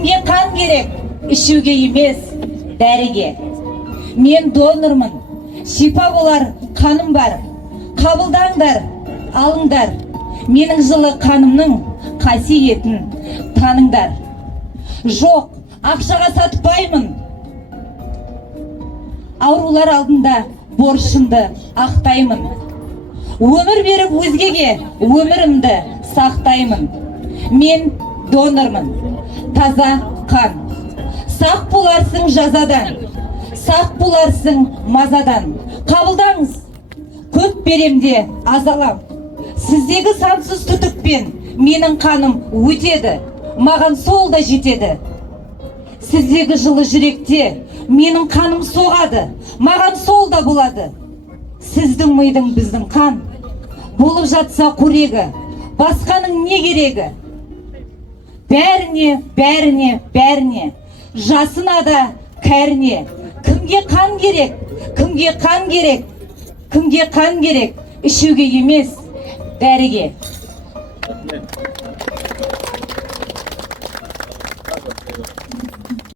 Кімге қан керек? Ішуге емес, дәріге. Мен донормын, шипа болар қаным бар. Қабылдаңдар, алыңдар. Менің жылы қанымның қасиетін таныңдар. Жоқ, ақшаға сатпаймын. Аурулар алдында борышымды ақтаймын. Өмір беріп өзгеге өмірімді сақтаймын. Мен донормын, таза қан. Сақ боларсың жазадан, сақ боларсың мазадан. Қабылдаңыз, көп беремде азалам. Сіздегі сансыз түтікпен менің қаным өтеді, маған сол да жетеді. Сіздегі жылы жүректе менің қаным соғады, маған сол да болады. Сіздің мидың біздің қан, болып жатса қорегі, басқаның не керегі? Бәріне, бәріне, бәріне, жасына да кәріне. Кімге қан керек? Кімге қан керек? Кімге қан керек? Ішуге емес, дәріге.